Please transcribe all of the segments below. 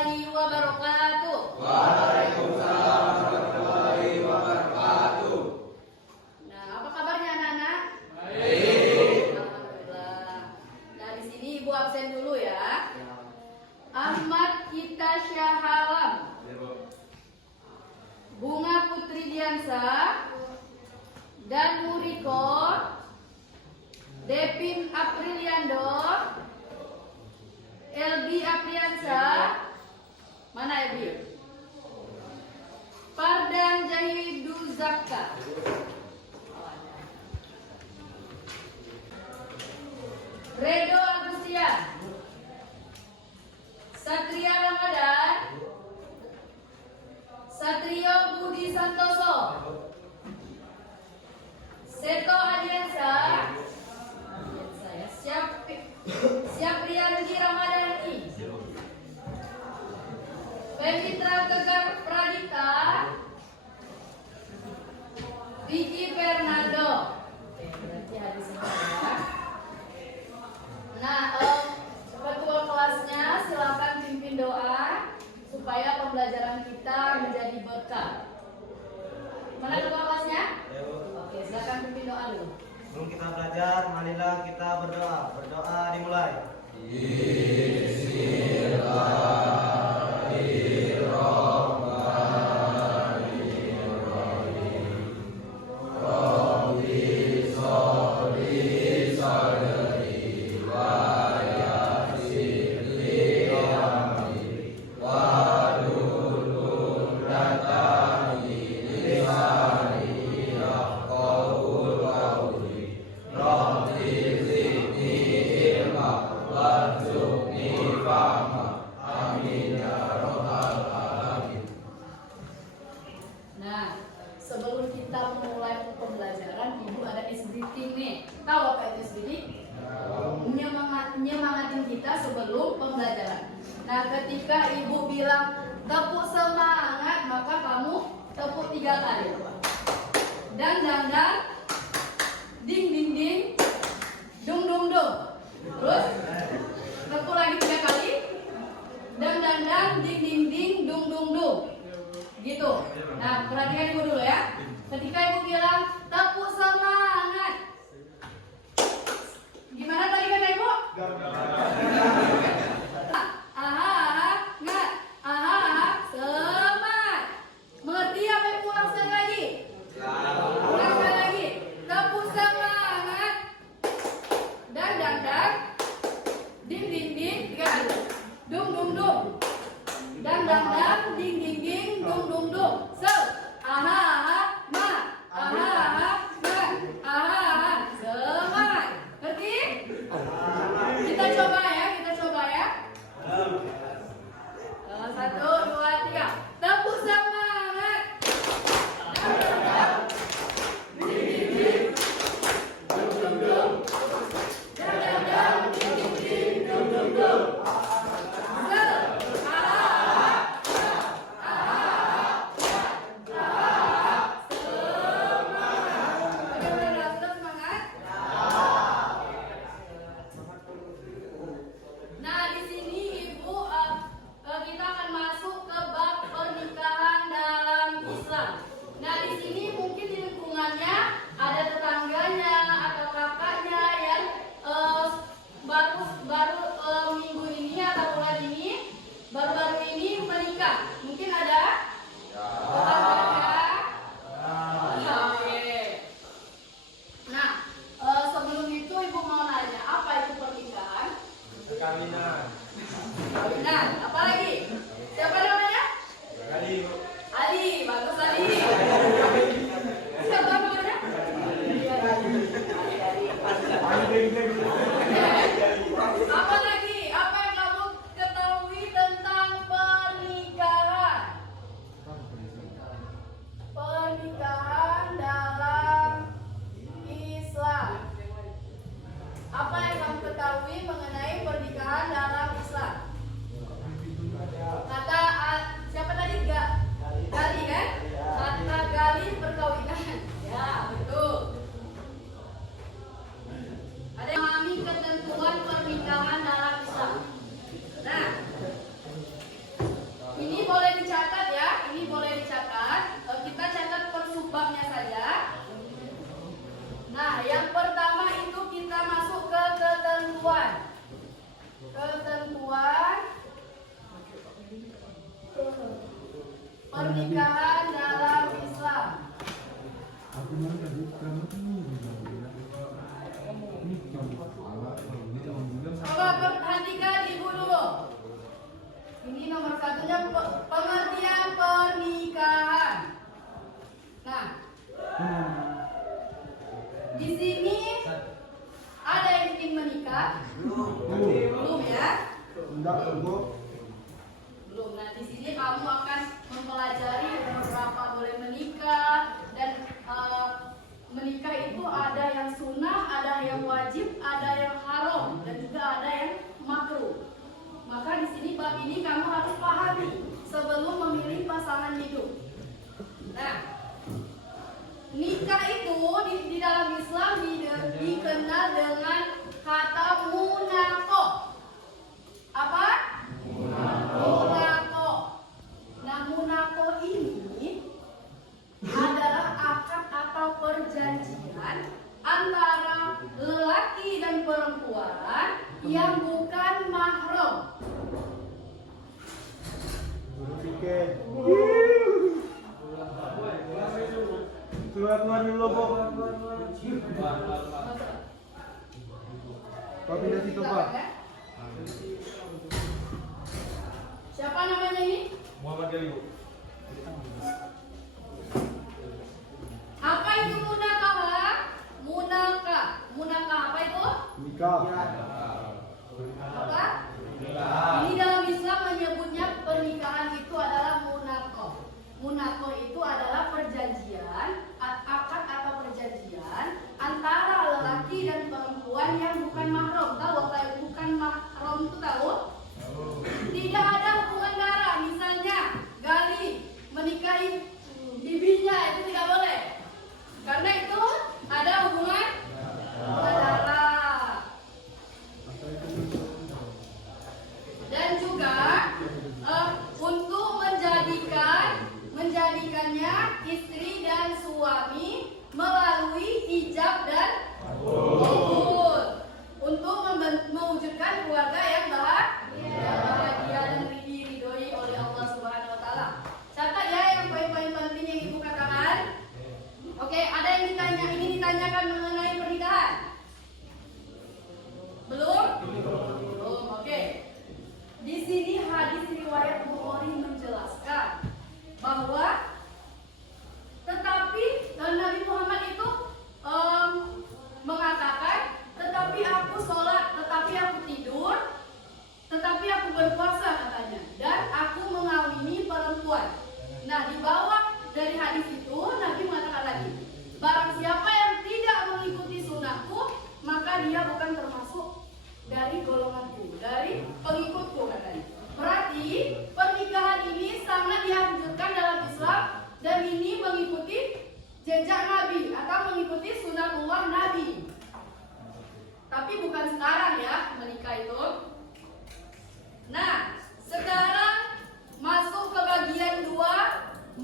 warahmatullahi wabarakatuh. Waalaikumsalam warahmatullahi wabarakatuh. Nah, apa kabarnya anak-anak? Baik. Alhamdulillah. Nah, di sini Ibu absen dulu ya. Ahmad Kita Syahalam, Bunga Putri Diansa, dan Nuriko, Depin Apriliando, Elbi Apriansa, mana Elbi? Fardan Jahidu Zakka, Redo Agustian, Satria Ramadan, Satrio Budi Santoso, Seto Adiansa, Siapriandi Ramadhani, Pemitra Tegar Pradita, Vicky Fernando. Oke, berarti hari semua ya. Nah, ketua kelasnya silakan pimpin doa supaya pembelajaran kita menjadi berkah. Mana ketua kelasnya? Oke, silakan pimpin doa dulu. Sebelum kita belajar, marilah kita berdoa. Berdoa dimulai. Nah, sebelum kita memulai pembelajaran, Ibu ada SBT nih. Tahu apa itu SBT? Nyemangatin kita sebelum pembelajaran. Nah, ketika Ibu bilang tepuk semangat, maka kamu tepuk 3 kali. Dan ding ding ding, dung dung dung. Terus tepuk lagi 3 kali. Dan ding ding ding, dung dung dung. Gitu. Nah, perhatikan Ibu dulu ya. Ketika Ibu bilang tepuk semangat, gimana tadi kata Ibu? Semangat. Mengerti apa Ibu? Ulang sekali lagi. Ulang sekali lagi. Tepuk semangat. Dan ding ding ding, 3 kali. Dung dung dung. Dan ding ding ding, dung dung dung. Semangat. Ngerti? Kita coba ya. 1, 2, 3. Tepuk semangat. Nah, di sini Ibu kita akan masuk ke bab pernikahan dalam Islam. Nah, di sini mungkin di lingkungannya ada tetangganya atau kakaknya yang baru minggu ini atau bulan ini baru-baru ini menikah. Mungkin ada tetangganya. Oke. Nah, sebelum itu Ibu mau nanya, apa itu pernikahan? Perkawinan. Kawinan, apa lagi? Siapa namanya? Ali, bagus Ali. Siapa namanya? Apa lagi? Apa yang kamu ketahui tentang pernikahan? Pernikahan dalam Islam. Apa yang kamu ketahui mengenai pernikahan dalam Islam? Kata siapa tadi? Gali kan? 1, pernikahan dalam Islam. Coba perhatikan ibu dulu. Ini nomor satunya pengertian pernikahan. Nah, di sini ada yang ingin menikah? Belum ya? Belum. Nah, di sini kamu akan mempelajari umur berapa boleh menikah dan menikah itu ada yang sunnah, ada yang wajib, ada yang haram dan juga ada yang makruh. Maka di sini bab ini kamu harus pahami sebelum memilih pasangan hidup. Nah, nikah itu di dalam Islam dikenal dengan kata munakoh. Apa? Munakoh. Nah, munakoh ini adalah akad atau perjanjian antara lelaki dan perempuan yang bukan mahram. Keluar dulu, Bu. Pak pindah situ, Pak. Siapa namanya ini? Muhammad Gali. Apa itu munakah? Munakah apa itu? Nikah. Apa? Ini dalam Islam menyebutnya pernikahan itu adalah munakoh. Munakoh itu adalah perjanjian, akad atau perjanjian antara lelaki dan perempuan yang bukan mahram. Tahu apa yang bukan mahram itu tahu? Tidak ada hubungan darah. Misalnya Gali menikahi bibinya itu tidak boleh. Karena itu ada hubungan darah. Dan juga untuk menjadikannya istri dan suami melalui ijab dan qabul untuk mewujudkan keluarga yang bahagia dan diridhoi oleh Allah Subhanahu wa taala. Catat ya yang poin-poin penting yang Ibu katakan. Oke, ada yang ingin ditanyakan mengenai pernikahan? Belum? Belum. Oke. Di sini hadis riwayat Bukhari menjelaskan bahwa tetapi Nabi Muhammad itu mengatakan, tetapi aku sholat, tetapi aku tidur, tetapi aku berpuasa katanya, dan aku mengawini perempuan. Nah, di bawah dari hadis itu Nabi mengatakan lagi, barang siapa yang tidak mengikuti sunnahku, maka dia bukan termasuk dari golonganku, dari pengikutku katanya. Berarti pernikahan ini sangat dianjurkan dalam Islam dan ini mengikuti jejak Nabi atau mengikuti sunatullah Nabi. Tapi bukan sekarang ya menikah itu. Nah, sekarang masuk ke bagian 2,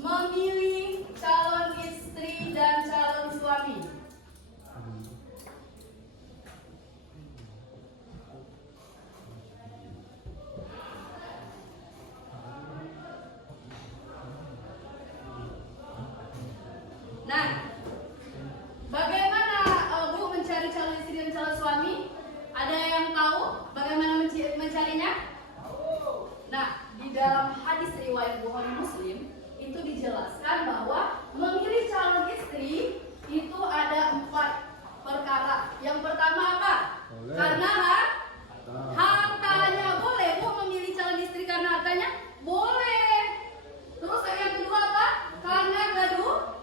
memilih calon istri dan calon suami. Nah, bagaimana Bu mencari calon istri dan calon suami? Ada yang tahu bagaimana mencarinya? Nah, di dalam hadis riwayat Bukhari Muslim itu dijelaskan bahwa memilih calon istri itu ada 4 perkara. Yang pertama apa? Boleh. Karena hartanya. Boleh Bu memilih calon istri karena hartanya? Boleh. Terus yang kedua apa? Karena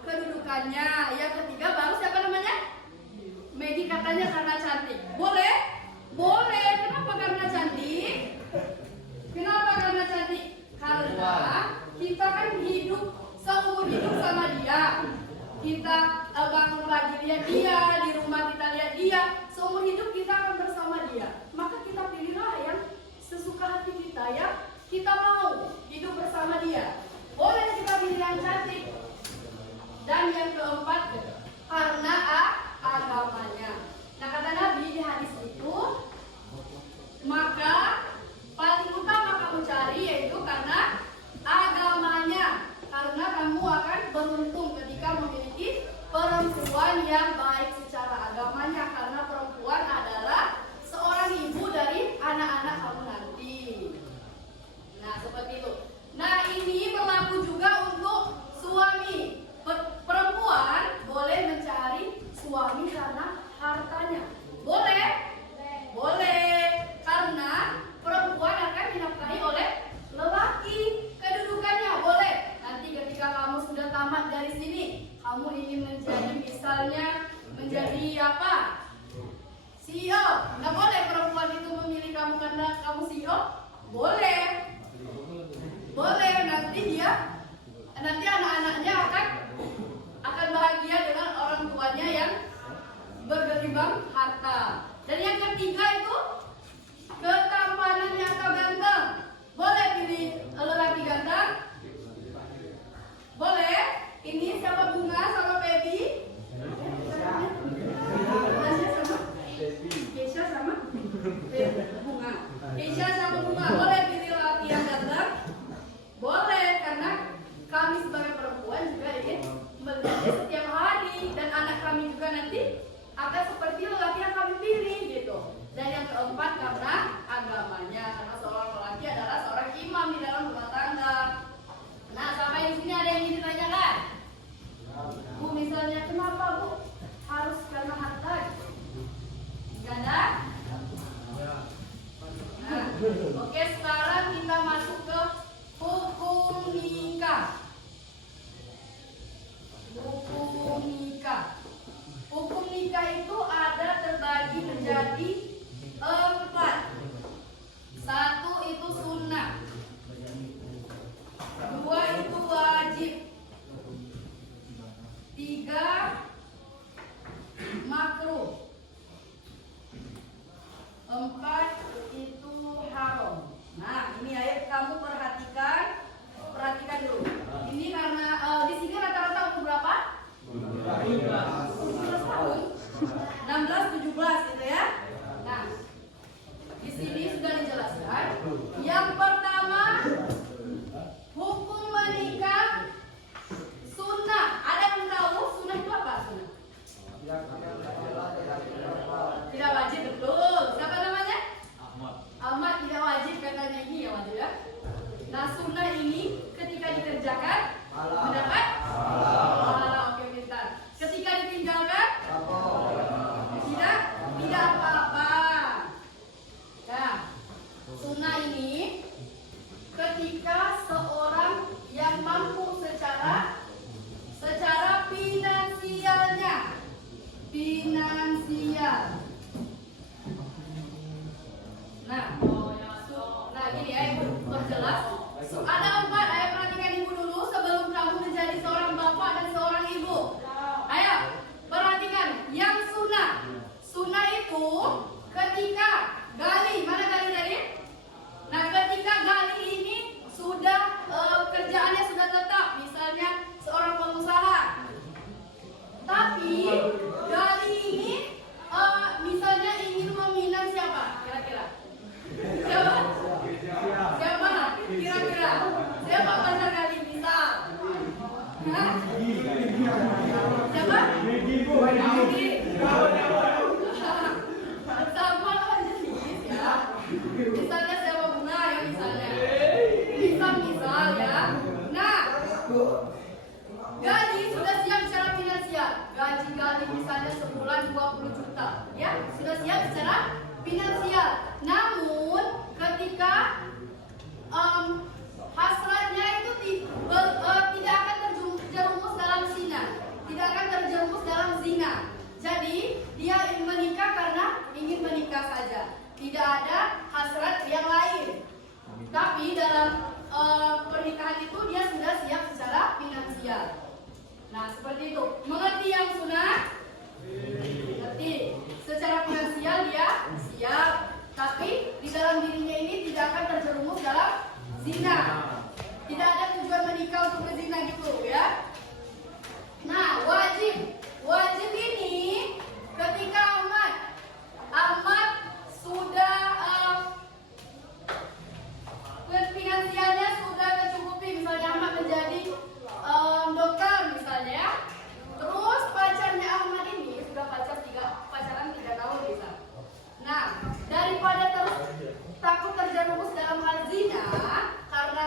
kedudukannya. Yang ketiga baru siapa namanya? Megi katanya karena cantik. Boleh? Boleh. Kenapa karena cantik? Kenapa karena cantik? Karena kita kan hidup seumur hidup sama dia. Kita bangun pagi lihat dia, di rumah kita lihat dia, seumur hidup kita akan bersama dia. Maka kita pilihlah yang sesuka hati kita, ya kita mau hidup bersama dia. Boleh kita pilih yang cantik. Dan yang keempat, karena agamanya. Nah, kata Nabi di hadis itu, maka paling utama kamu cari yaitu karena agamanya. Karena maka seperti lelaki yang kami pilih gitu. Dan yang keempat karena agamanya, karena seorang lelaki adalah seorang imam di dalam rumah tangga. Nah, sampai di sini ada yang ingin ditanyakan? Bu, misalnya kenapa Bu harus karena harta? Gak ada? Nah, oke, sekarang kita masuk ke hukum nikah. Hukum nikah. Hukum nikah itu ada terbagi menjadi 4. 1 itu sunnah, 2 itu wajib, 3 makruh, 4 itu haram. Nah, ini ayo kamu perhatikan dulu. Ini karena di sini rata-rata umur berapa? 17 tahun, 16, 17 gitu ya. Nah, di sini sudah dijelaskan. Yang pertama, hukum menikah sunnah. Ada yang tahu sunnah itu apa? Sunnah tidak wajib, betul. Siapa namanya? Ahmad. Tidak wajib katanya, ini ya wajib ya. Nah, sunnah ini ketika dikerjakan mendapat pahala. Oke, pintar. Ketika ditinggalkan tidak apa-apa. Nah, sunnah ini ketika seorang yang mampu secara finansialnya, Nah, gini ya, Ibu perjelas. Ada 4, ayo perhatikan Ibu dulu sebelum kamu menjadi seorang bapak dan seorang ibu. Ayo, perhatikan yang sunnah. Sunnah itu ketika gali, mana gali tadi? Nah, ketika gali ini sudah kerjaannya sudah tetap, misalnya seorang pengusaha. Tapi gali ini misalnya ingin meminang siapa? Kira-kira? Siapa? Kira-kira? Siapa pacar gali misal? Hah? Siapa? Megi. Sama lah jenis ya. Misalnya siapa bunga ya misalnya. Misal ya. Nah, gaji sudah siap secara finansial. Gaji misalnya sebulan 20 juta, ya sudah siap secara finansial. Namun ketika hasratnya itu tidak akan terjerumus dalam zina, tidak akan terjerumus dalam zina. Jadi dia ingin menikah karena ingin menikah saja, tidak ada hasrat yang lain. Tapi dalam pernikahan itu dia sudah siap secara finansial. Nah, seperti itu. Mengerti yang sunnah? Mengerti. Secara finansial dia siap, tapi di dalam dirinya ini tidak akan terjerumus dalam zina. Tidak ada tujuan menikah untuk berzina gitu ya. Nah, wajib ini ketika Ahmad sudah finansialnya sudah tercukupi, misalnya Ahmad menjadi dokter misalnya ya. Terus pacarnya Ahmad ini sudah pacaran 3 tahun bisa. Nah, daripada terus takut terjerumus dalam hal zina karena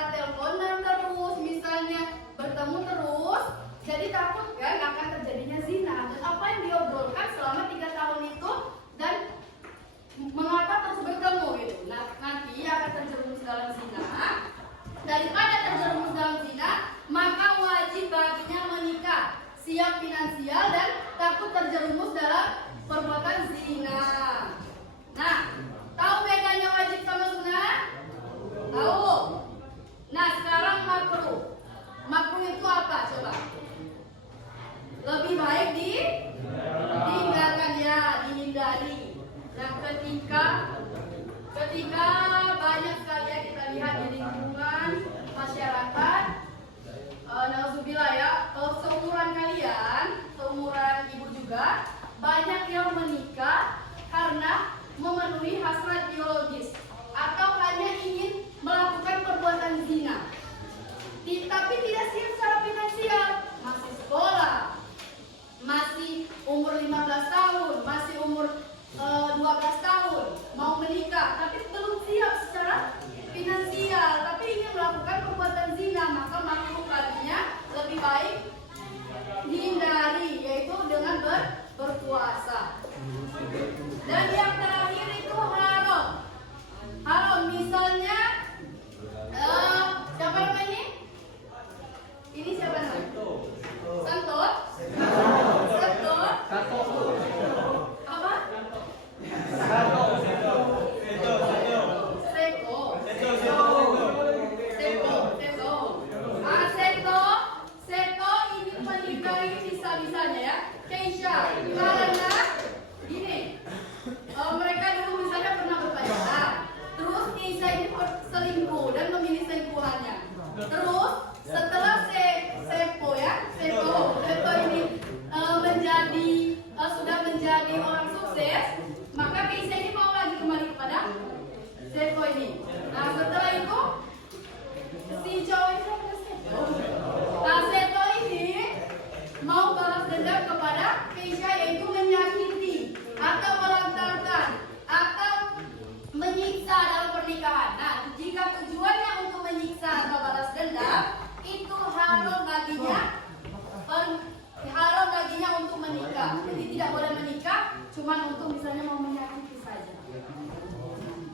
berselingkuh dan memilih selingkuhannya. Terus setelah Sepo ini sudah menjadi orang sukses, maka Keisha ini mau lagi kembali kepada Sepo ini. Nah setelah itu si cowok ini Sepo ini mau balas dendam kepada Keisha, yaitu menyakiti atau melantarkan atau menyiksa dalam pernikahan. Nah, jika tujuannya untuk menyiksa atau balas dendam, itu haram baginya untuk menikah. Jadi tidak boleh menikah, cuma untuk misalnya mau menyakiti saja.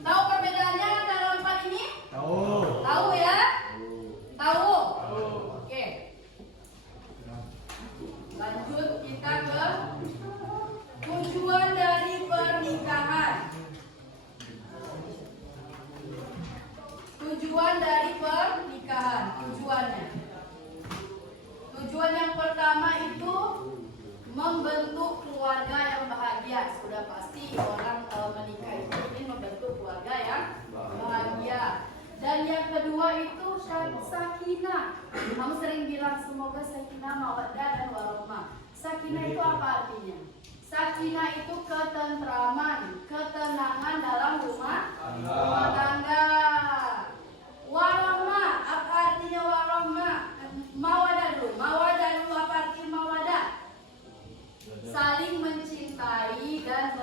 Tahu perbedaannya antara empat ini? Tahu. Tahu ya? Tahu. Oke. Lanjut kita ke tujuan dari pernikahan. Tujuan dari pernikahan, tujuan yang pertama itu membentuk keluarga yang bahagia. Sudah pasti orang menikah itu ingin membentuk keluarga yang bahagia. Dan yang kedua itu sakinah. Kamu sering bilang semoga sakinah, mawaddah dan warahmah. Sakinah itu apa artinya? Sakinah itu ketentraman, ketenangan dalam rumah tangga. Warahmah, apa artinya warahmah? Mawadah dulu apa artinya mawadah? Saling mencintai dan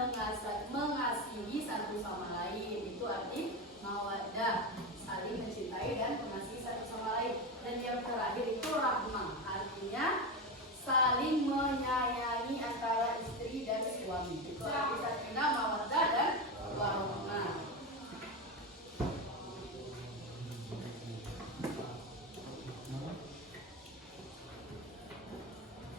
mengasihi satu sama lain. Itu arti mawadah. Saling mencintai dan mengasihi satu sama lain. Dan yang terakhir itu rahmah, artinya saling menyayangi antara istri dan suami. Itu arti sakinah, mawaddah dan warahmah.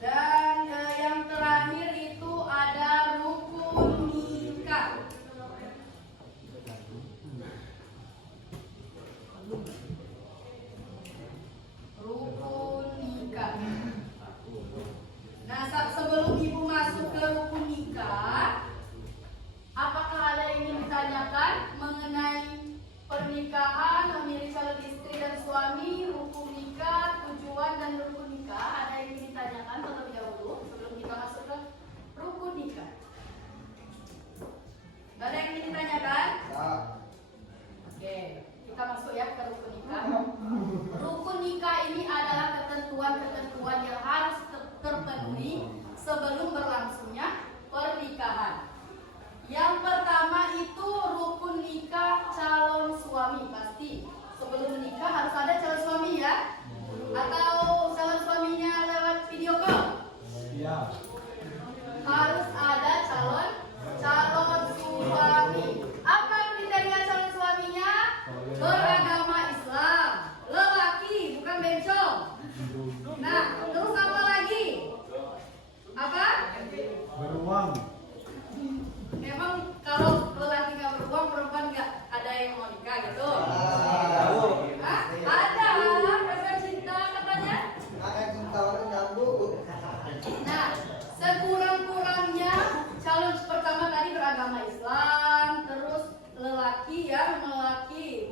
Dan yang terakhir itu ada rukun nikah. Rukun nikah. Nah, sebelum ibu masuk ke rukun nikah, apakah ada yang ingin ditanyakan mengenai pernikahan, memilih calon istri dan suami, rukun nikah, tujuan dan rukun nikah? Ada yang ingin ditanyakan terlebih dahulu sebelum kita masuk ke rukun nikah? Gak ada yang ingin ditanyakan? Oke, kita masuk ya ke rukun nikah. Rukun nikah ini adalah ketentuan-ketentuan yang harus terpenuhi sebelum berlangsungnya pernikahan. Yang pertama itu rukun nikah calon suami. Pasti sebelum menikah harus ada calon suami ya? Atau calon suaminya lewat video call? Iya. Harus ada calon suami. Apa kriteria calon suaminya? Beragama Islam, lelaki bukan bencong. Nah, terus apa lagi? Apa? Beruang. Memang kalau lelaki nggak beruang, perempuan nggak ada yang mau nikah gitu? Tahu. Hah? Ada, rasa cinta katanya. Nah, sekurang-kurangnya calon pertama tadi beragama Islam, terus lelaki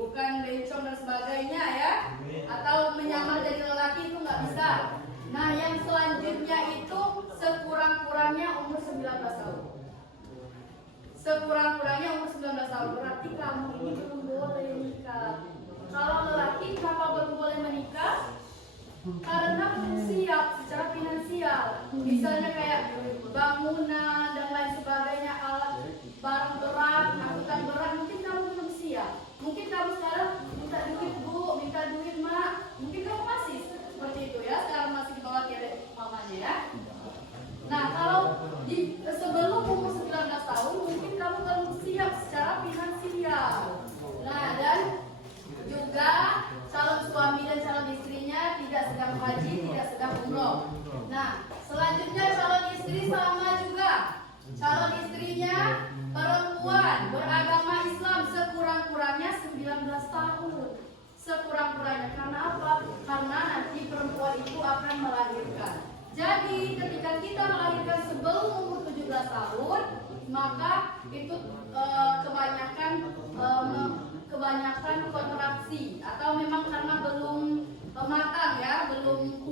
bukan bencong dan sebagainya ya, atau menyamar jadi lelaki itu nggak bisa. Nah, yang selanjutnya itu sekurang-kurangnya umur 19 tahun. Sekurang-kurangnya umur 19 tahun, berarti kamu ini belum boleh nikah. Kalau lelaki kenapa belum boleh menikah? Karena belum siap secara finansial. Misalnya kayak bangunan dan lain sebagainya, alat barang berat, angkutan berat, mungkin kamu belum siap. Mungkin kamu sekarang minta duit bu, minta duit mak. Mungkin kamu masih seperti itu ya, sekarang masih di bawah tiada mamanya ya. Nah, kalau sebelum umur 19 tahun mungkin kamu belum siap secara finansial. Nah, dan juga calon suami dan calon istrinya tidak sedang haji, tidak sedang umroh. Nah, selanjutnya calon istri sama juga. Calon istrinya perempuan beragama Islam sekurang-kurangnya 19 tahun. Sekurang-kurangnya, karena apa? Karena nanti perempuan itu akan melahirkan. Jadi ketika kita melahirkan sebelum umur 17 tahun, maka itu kebanyakan kontraksi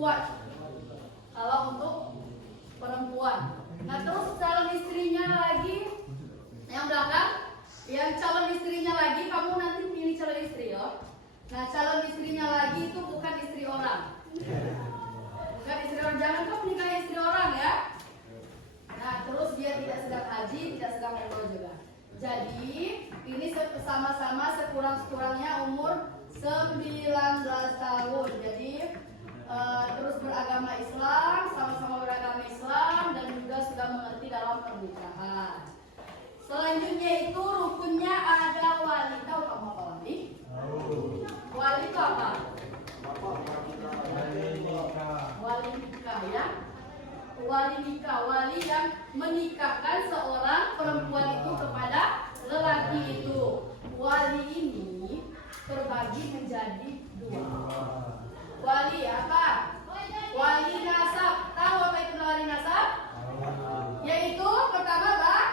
kuat. Kalau untuk perempuan. Nah terus calon istrinya lagi yang belakang, yang calon istrinya lagi, kamu nanti pilih calon istri ya. Nah calon istrinya lagi itu bukan istri orang. Bukan istri orang, jangan kamu nikahi istri orang ya. Nah terus dia tidak sedang haji, tidak sedang umroh juga. Jadi ini sama-sama sekurang-kurangnya umur 19 tahun. Jadi terus beragama Islam, sama-sama beragama Islam dan juga sudah mengerti dalam pernikahan. Selanjutnya itu rukunnya ada wali. Tahu kamu apa wali? Wali itu apa? Wali nikah ya. Wali nikah, wali yang menikahkan seorang perempuan itu kepada lelaki itu. Wali ini terbagi menjadi dua. Wali apa? Wali nasab. Tahu apa itu wali nasab? Yaitu pertama bapak.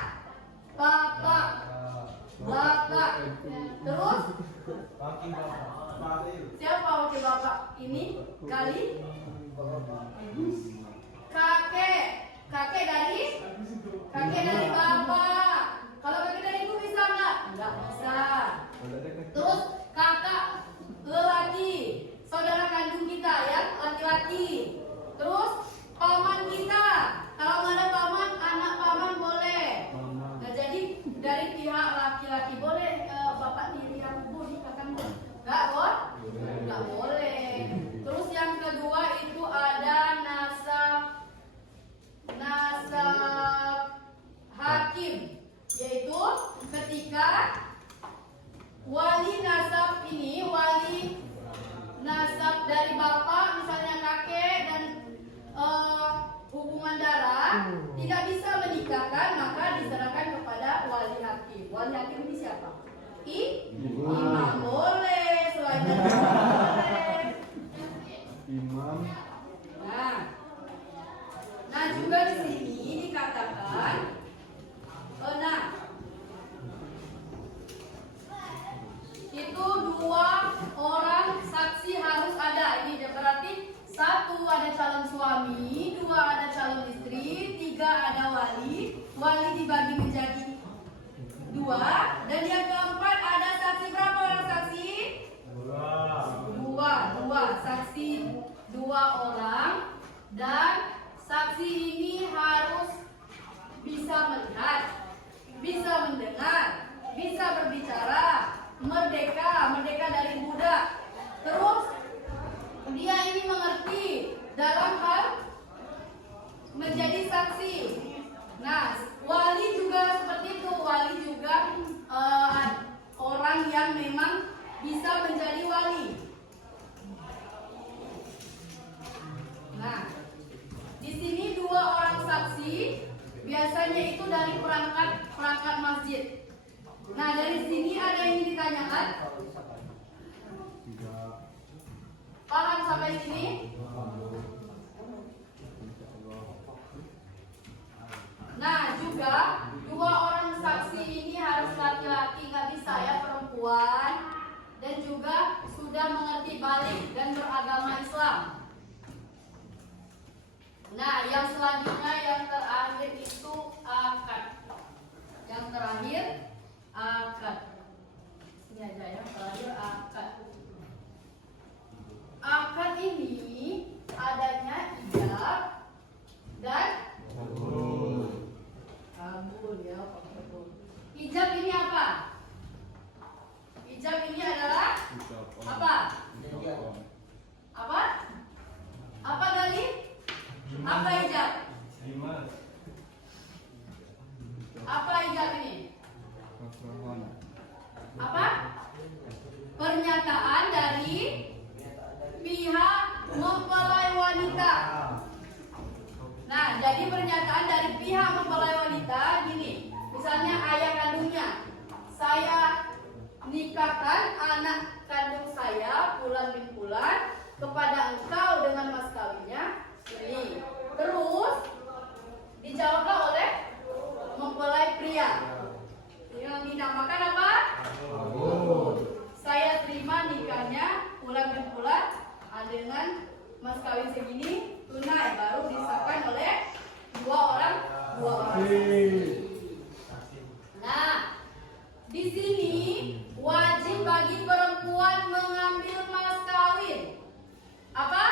Terus siapa wakil bapak? Ini kali kakek dari bapak. Kalau kakek dari ibu bisa nggak? Nggak bisa. Terus kakak lelaki, saudara kandung kita ya, laki-laki. Terus paman kita, kalau nggak ada paman, anak paman boleh. Nah jadi dari pihak laki-laki boleh, bapak tiri yang ibu nih kakak nggak boleh. Terus yang kedua itu ada nasab hakim, yaitu ketika wali nasab ini, wali nasab dari bapak misalnya kakek dan hubungan darah tidak bisa menikahkan, maka diserahkan kepada wali hakim. Wali hakim ini siapa? Imam boleh, selain itu boleh. Imam. Nah juga di sini dikatakan, itu dua orang saksi harus ada. Ini berarti satu ada calon suami, dua ada calon istri, tiga ada wali. Wali dibagi menjadi dua, dan yang keempat ada saksi. Berapa orang saksi? Dua saksi, dua orang, dan saksi ini harus bisa melihat, bisa mendengar, bisa berbicara, merdeka dari budak. Terus dia ini mengerti dalam hal menjadi saksi. Nah, wali juga seperti itu. Wali juga orang yang memang bisa menjadi wali. Nah, di sini dua orang saksi, biasanya itu dari perangkat masjid. Nah, dari sini ada yang ingin ditanyakan? Paham sampai sini? Nah, juga dua orang saksi ini harus laki-laki, nggak bisa ya perempuan, dan juga sudah mengerti balik dan beragama Islam. Nah, yang selanjutnya yang terakhir itu akad. Yang terakhir akad. Ini aja yang terakhir akad. Akad ini adanya ijab dan kabul ya, kabul. Ijab ini apa? Ijab ini adalah apa? Apa Gali? Apa ijab? Apa ijab ini? Apa? Pernyataan dari pihak mempelai wanita. Nah, jadi pernyataan dari pihak mempelai wanita gini. Misalnya ayah kandungnya, saya nikahkan anak kandung saya Fulan bin Fulan kepada engkau dengan mas kawinnya ini. Terus dijawablah oleh mempelai pria yang dinamakan apa? Saya terima nikahnya Fulan bin Fulan dengan mas kawin segini tunai baru disahkan oleh dua orang Nah, di sini wajib bagi perempuan mengambil mas kawin. Apa?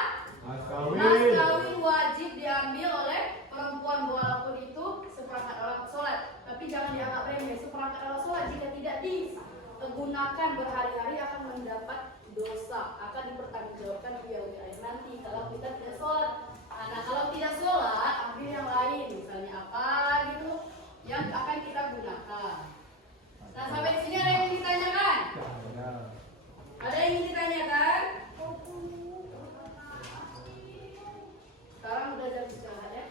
Mas Mas kawin wajib diambil oleh perempuan walaupun itu seperangkat alat sholat. Tapi jangan dianggap remeh. Seperangkat alat sholat jika tidak digunakan berhari-hari akan mendapat dosa, akan dipertanggungjawabkan di hari nanti kalau kita tidak sholat. Nah, kalau tidak sholat, ambil yang lain, misalnya apa gitu yang akan kita gunakan. Nah, sampai sini ada yang ditanyakan? Ada yang ingin ditanyakan? Sekarang udah jam istirahat ya?